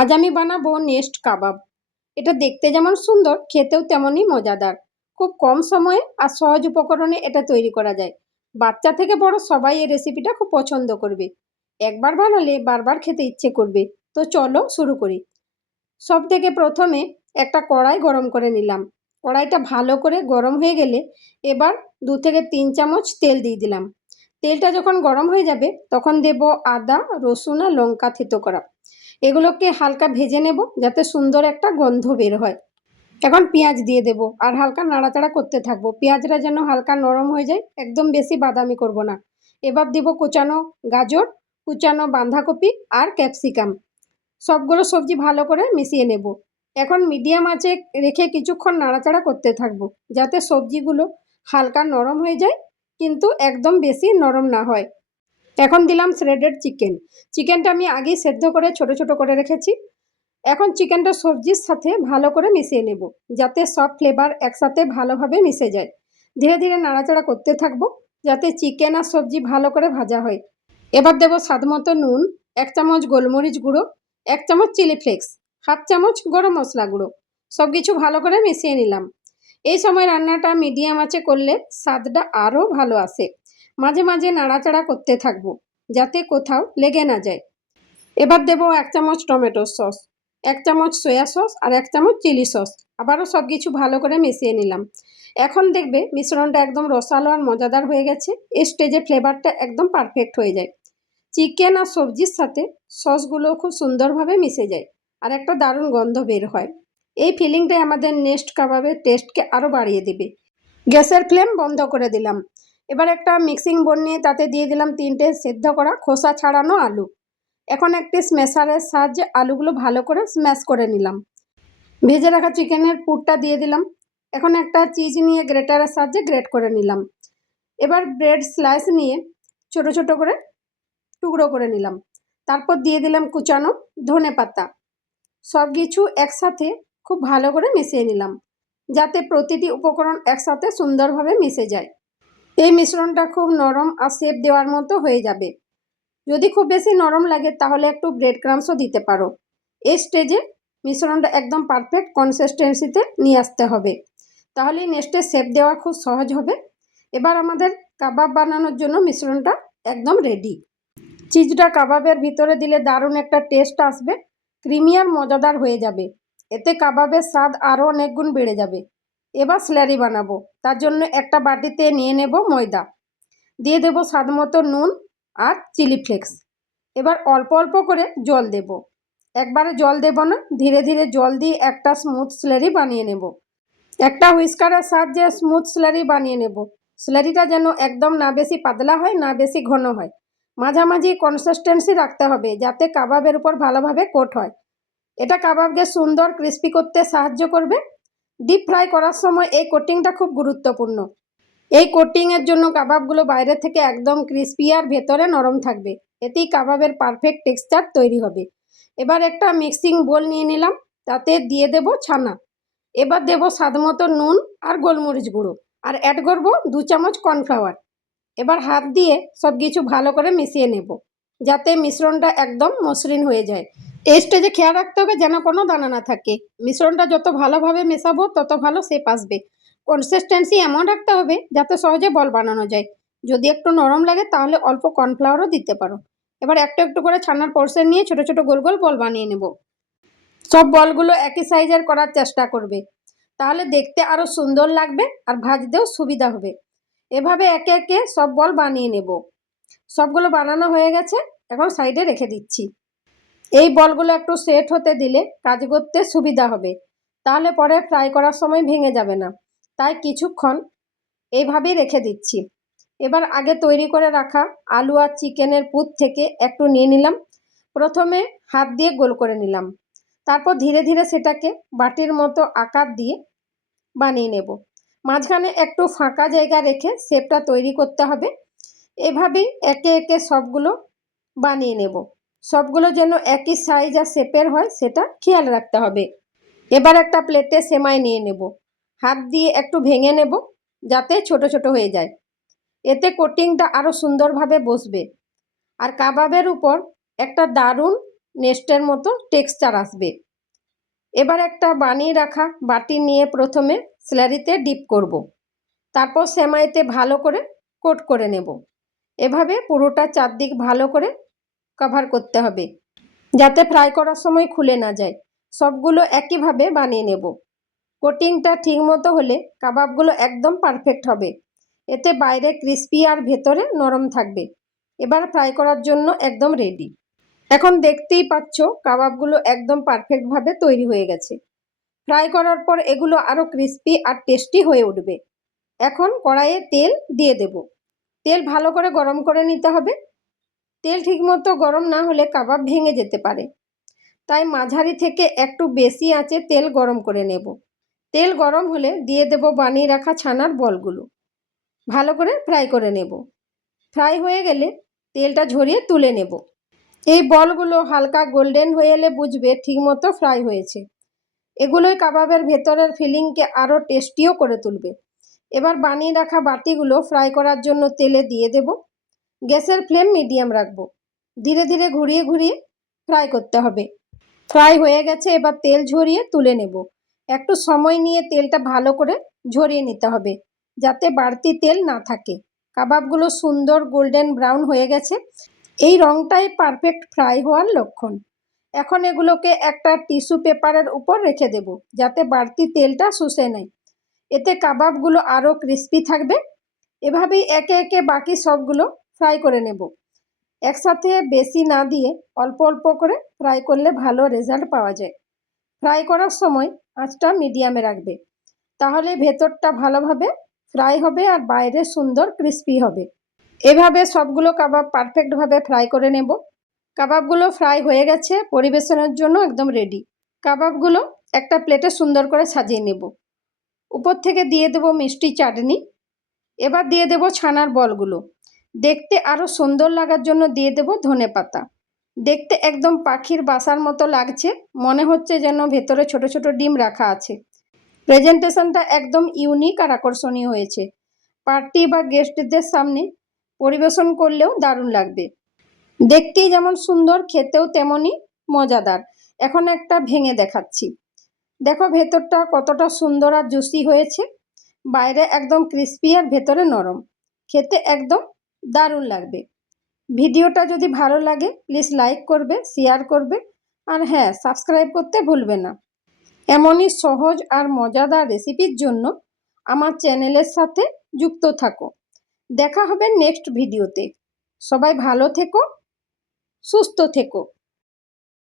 আজ আমি বানাবো নেস্ট কাবাব। এটা দেখতে যেমন সুন্দর, খেতেও তেমনই মজাদার। খুব কম সময়ে আর সহজ উপকরণে এটা তৈরি করা যায়। বাচ্চা থেকে বড় সবাই এই রেসিপিটা খুব পছন্দ করবে। একবার বানালে বারবার খেতে ইচ্ছে করবে। তো চলো শুরু করি। সব থেকে প্রথমে একটা কড়াই গরম করে নিলাম। কড়াইটা ভালো করে গরম হয়ে গেলে এবার 2 থেকে 3 চামচ তেল দিয়ে দিলাম। তেলটা যখন গরম হয়ে যাবে তখন দেব আদা, রসুন আর লঙ্কা থেতো করা। এগুলোকে হালকা ভেজে নেব যাতে সুন্দর একটা গন্ধ বের হয়। এখন পেঁয়াজ দিয়ে দেব আর হালকা নাড়াচাড়া করতে থাকবো। পেঁয়াজটা যেন হালকা নরম হয়ে যায়, একদম বেশি বাদামি করব না। এবার দেব কুচানো গাজর, কুচানো বাঁধাকপি আর ক্যাপসিকাম। সবগুলো সবজি ভালো করে মিশিয়ে নেব। এখন মিডিয়াম আঁচে রেখে কিছুক্ষণ নাড়াচাড়া করতে থাকবো যাতে সবজিগুলো হালকা নরম হয়ে যায়, কিন্তু একদম বেশি নরম না হয়। এখন দিলাম শ্রেডেড চিকেন। চিকেনটা আমি আগেই সেদ্ধ করে ছোট ছোট করে রেখেছি। এখন চিকেনটা সবজির সাথে ভালো করে মিশিয়ে নেব যাতে সব ফ্লেভার একসাথে ভালোভাবে মিশে যায়। ধীরে ধীরে নাড়াচাড়া করতে থাকবো যাতে চিকেন আর সবজি ভালো করে ভাজা হয়। এবার দেব স্বাদমতো নুন, 1 চামচ গোলমরিচ গুঁড়ো, 1 চামচ চিলি ফ্লেক্স, 1/2 চামচ গরম মশলা গুঁড়ো। সব কিছু ভালো করে মিশিয়ে নিলাম। এই সময় রান্নাটা মিডিয়াম আঁচে করলে স্বাদটা আরও ভালো আসে। মাঝে মাঝে নাড়াচাড়া করতে থাকবো যাতে কোথাও লেগে না যায়। এবার দেব 1 চামচ টমেটো সস, 1 চামচ সয়া সস আর 1 চামচ চিলি সস। আবারও সব কিছু ভালো করে মিশিয়ে নিলাম। এখন দেখবে মিশ্রণটা একদম রসালো আর মজাদার হয়ে গেছে। এই স্টেজে ফ্লেভারটা একদম পারফেক্ট হয়ে যায়। চিকেন আর সবজির সাথে সসগুলো খুব সুন্দরভাবে মিশে যায় আর একটা দারুণ গন্ধ বের হয়। এই ফিলিংটাই আমাদের নেস্ট কাবাবের টেস্টকে আরও বাড়িয়ে দেবে। গ্যাসের ফ্লেম বন্ধ করে দিলাম। এবার একটা মিক্সিং বোল নিয়ে তাতে দিয়ে দিলাম 3টে সেদ্ধ করা খোসা ছাড়ানো আলু। এখন একটি স্ম্যাশারের সাহায্যে আলুগুলো ভালো করে স্ম্যাশ করে নিলাম। ভেজে রাখা চিকেনের পুরটা দিয়ে দিলাম। এখন একটা চিজ নিয়ে গ্রেটারের সাহায্যে গ্রেট করে নিলাম। এবার ব্রেড স্লাইস নিয়ে ছোট ছোট করে টুকরো করে নিলাম। তারপর দিয়ে দিলাম কুচানো ধনেপাতা। সব কিছু একসাথে খুব ভালো করে মিশিয়ে নিলাম যাতে প্রতিটি উপকরণ একসাথে সুন্দরভাবে মিশে যায়। এই মিশ্রণটা খুব নরম আর শেপ দেওয়ার মতো হয়ে যাবে। যদি খুব বেশি নরম লাগে তাহলে একটু ব্রেড ক্রাম্বসও দিতে পারো। এই স্টেজে মিশ্রণটা একদম পারফেক্ট কনসিস্টেন্সিতে নিয়ে আসতে হবে, তাহলে নেক্সটে শেপ দেওয়া খুব সহজ হবে। এবার আমাদের কাবাব বানানোর জন্য মিশ্রণটা একদম রেডি। চিজটা কাবাবের ভিতরে দিলে দারুণ একটা টেস্ট আসবে, ক্রিমি আর মজাদার হয়ে যাবে। এতে কাবাবের স্বাদ আরও অনেক গুণ বেড়ে যাবে। এবার স্ল্যারি বানাবো। তার জন্য একটা বাটিতে নিয়ে নেব ময়দা, দিয়ে দেব স্বাদমতো নুন আর চিলি ফ্লেক্স। এবার অল্প অল্প করে জল দেব, একবারে জল দেব না, ধীরে ধীরে জল দিয়ে একটা স্মুথ স্লারি বানিয়ে নেব। একটা হুইস্কারের সাহায্যে স্মুথ স্লারি বানিয়ে নেব। স্লারিটা যেন একদম না বেশি পাতলা হয় না বেশি ঘন হয়, মাঝামাঝি কনসিস্টেন্সি রাখতে হবে যাতে কাবাবের উপর ভালোভাবে কোট হয়। এটা কাবাবকে সুন্দর ক্রিস্পি করতে সাহায্য করবে। ডিপ ফ্রাই করার সময় এই কোটিংটা খুব গুরুত্বপূর্ণ। এই কোটিংয়ের জন্য কাবাবগুলো বাইরে থেকে একদম ক্রিস্পি আর ভেতরে নরম থাকবে। এতেই কাবাবের পারফেক্ট টেক্সচার তৈরি হবে। এবার একটা মিক্সিং বোল নিয়ে নিলাম, তাতে দিয়ে দেব ছানা। এবার দেব স্বাদমতো নুন আর গোলমরিচ গুঁড়ো, আর অ্যাড করব 2 চামচ কর্নফ্লাওয়ার। এবার হাত দিয়ে সব কিছু ভালো করে মিশিয়ে নেব যাতে মিশ্রণটা একদম মসৃণ হয়ে যায়। এই স্টেজে খেয়াল রাখতে হবে যেন কোনো দানা না থাকে। মিশ্রণটা যত ভালোভাবে মেশাবো তত ভালো শেপ আসবে। কনসিস্টেন্সি এমন রাখতে হবে যাতে সহজে বল বানানো যায়। যদি একটু নরম লাগে তাহলে অল্প কর্নফ্লাওয়ারও দিতে পারো। এবার একটু একটু করে ছানার পোর্শন নিয়ে ছোট ছোট গোল গোল বল বানিয়ে নেব। সব বলগুলো একই সাইজের করার চেষ্টা করবে, তাহলে দেখতে আরও সুন্দর লাগবে আর ভাজতেও সুবিধা হবে। এভাবে একে একে সব বল বানিয়ে নেব। সবগুলো বানানো হয়ে গেছে, এখন সাইডে রেখে দিচ্ছি। এই বলগুলো একটু সেট হতে দিলে কাজ করতে সুবিধা হবে, তাহলে পরে ফ্রাই করার সময় ভেঙে যাবে না। তাই কিছুক্ষণ এইভাবেই রেখে দিচ্ছি। এবার আগে তৈরি করে রাখা আলু আর চিকেনের পুর থেকে একটু নিয়ে নিলাম। প্রথমে হাত দিয়ে গোল করে নিলাম, তারপর ধীরে ধীরে সেটাকে বাটির মতো আকার দিয়ে বানিয়ে নেব। মাঝখানে একটু ফাঁকা জায়গা রেখে শেপটা তৈরি করতে হবে। এভাবেই একে একে সবগুলো বানিয়ে নেব। সবগুলো যেন একই সাইজ আর শেপের হয় সেটা খেয়াল রাখতে হবে। এবার একটা প্লেটে সেমাই নিয়ে নেব, হাত দিয়ে একটু ভেঙে নেব যাতে ছোট ছোট হয়ে যায়। এতে কোটিংটা আরও সুন্দরভাবে বসবে আর কাবাবের উপর একটা দারুণ নেস্টের মতো টেক্সচার আসবে। এবার একটা বানিয়ে রাখা বাটি নিয়ে প্রথমে স্যালারিতে ডিপ করব। তারপর সেমাইতে ভালো করে কোট করে নেব। এভাবে পুরোটা চারদিক ভালো করে কভার করতে হবে, যাতে ফ্রাই করার সময় খুলে না যায়। সবগুলো একইভাবে বানিয়ে নেব। কোটিংটা ঠিক মতো হলে কাবাবগুলো একদম পারফেক্ট হবে। এতে বাইরে ক্রিস্পি আর ভেতরে নরম থাকবে। এবার ফ্রাই করার জন্য একদম রেডি। এখন দেখতেই পাচ্ছ কাবাবগুলো একদম পারফেক্টভাবে তৈরি হয়ে গেছে। ফ্রাই করার পর এগুলো আরও ক্রিস্পি আর টেস্টি হয়ে উঠবে। এখন কড়াইয়ে তেল দিয়ে দেব। তেল ভালো করে গরম করে নিতে হবে। তেল ঠিকমতো গরম না হলে কাবাব ভেঙে যেতে পারে, তাই মাঝারি থেকে একটু বেশি আঁচে তেল গরম করে নেব। তেল গরম হলে দিয়ে দেব বানিয়ে রাখা ছানার বলগুলো। ভালো করে ফ্রাই করে নেব। ফ্রাই হয়ে গেলে তেলটা ঝরিয়ে তুলে নেব। এই বলগুলো হালকা গোল্ডেন হয়ে এলে বুঝবে ঠিকমতো ফ্রাই হয়েছে। এগুলোই কাবাবের ভেতরের ফিলিংকে আরও টেস্টিও করে তুলবে। এবার বানিয়ে রাখা বাটিগুলো ফ্রাই করার জন্য তেলে দিয়ে দেব। গ্যাসের ফ্লেম মিডিয়াম রাখবো। ধীরে ধীরে ঘুরিয়ে ঘুরিয়ে ফ্রাই করতে হবে। ফ্রাই হয়ে গেছে, এবার তেল ঝরিয়ে তুলে নেব। একটু সময় নিয়ে তেলটা ভালো করে ঝরিয়ে নিতে হবে, যাতে বাড়তি তেল না থাকে। কাবাবগুলো সুন্দর গোল্ডেন ব্রাউন হয়ে গেছে। এই রংটাই পারফেক্ট ফ্রাই হওয়ার লক্ষণ। এখন এগুলোকে একটা টিস্যু পেপারের উপর রেখে দেব, যাতে বাড়তি তেলটা শুষে নেয়। এতে কাবাবগুলো আরও ক্রিস্পি থাকবে। এভাবেই একে একে বাকি সবগুলো ফ্রাই করে নেব। একসাথে বেশি না দিয়ে অল্প অল্প করে ফ্রাই করলে ভালো রেজাল্ট পাওয়া যায়। ফ্রাই করার সময় আঁচটা মিডিয়ামে রাখবে, তাহলে ভেতরটা ভালোভাবে ফ্রাই হবে আর বাইরে সুন্দর ক্রিস্পি হবে। এভাবে সবগুলো কাবাব পারফেক্টভাবে ফ্রাই করে নেব। কাবাবগুলো ফ্রাই হয়ে গেছে, পরিবেশনের জন্য একদম রেডি। কাবাবগুলো একটা প্লেটে সুন্দর করে সাজিয়ে নেব। উপর থেকে দিয়ে দেব মিষ্টি চাটনি। এবার দিয়ে দেব ছানার বলগুলো। দেখতে আরও সুন্দর লাগার জন্য দিয়ে দেব ধনেপাতা। দেখতে একদম পাখির বাসার মতো লাগছে, মনে হচ্ছে যেন ভেতরে ছোট ছোট ডিম রাখা আছে। প্রেজেন্টেশনটা একদম ইউনিক আর আকর্ষণীয় হয়েছে। পার্টি বা গেস্টদের সামনে পরিবেশন করলেও দারুণ লাগবে। দেখতেই যেমন সুন্দর, খেতেও তেমনই মজাদার। এখন একটা ভেঙে দেখাচ্ছি। দেখো ভেতরটা কতটা সুন্দর আর জুসি হয়েছে। বাইরে একদম ক্রিস্পি আর ভেতরে নরম। খেতে একদম দারুণ লাগবে। ভিডিওটা যদি ভালো লাগে প্লিজ লাইক করবে, শেয়ার করবে, আর হ্যাঁ, সাবস্ক্রাইব করতে ভুলবে না। এমনই সহজ আর মজাদার রেসিপির জন্য আমার চ্যানেলের সাথে যুক্ত থাকো। দেখা হবে নেক্সট ভিডিওতে। সবাই ভালো থেকো, সুস্থ থেকো।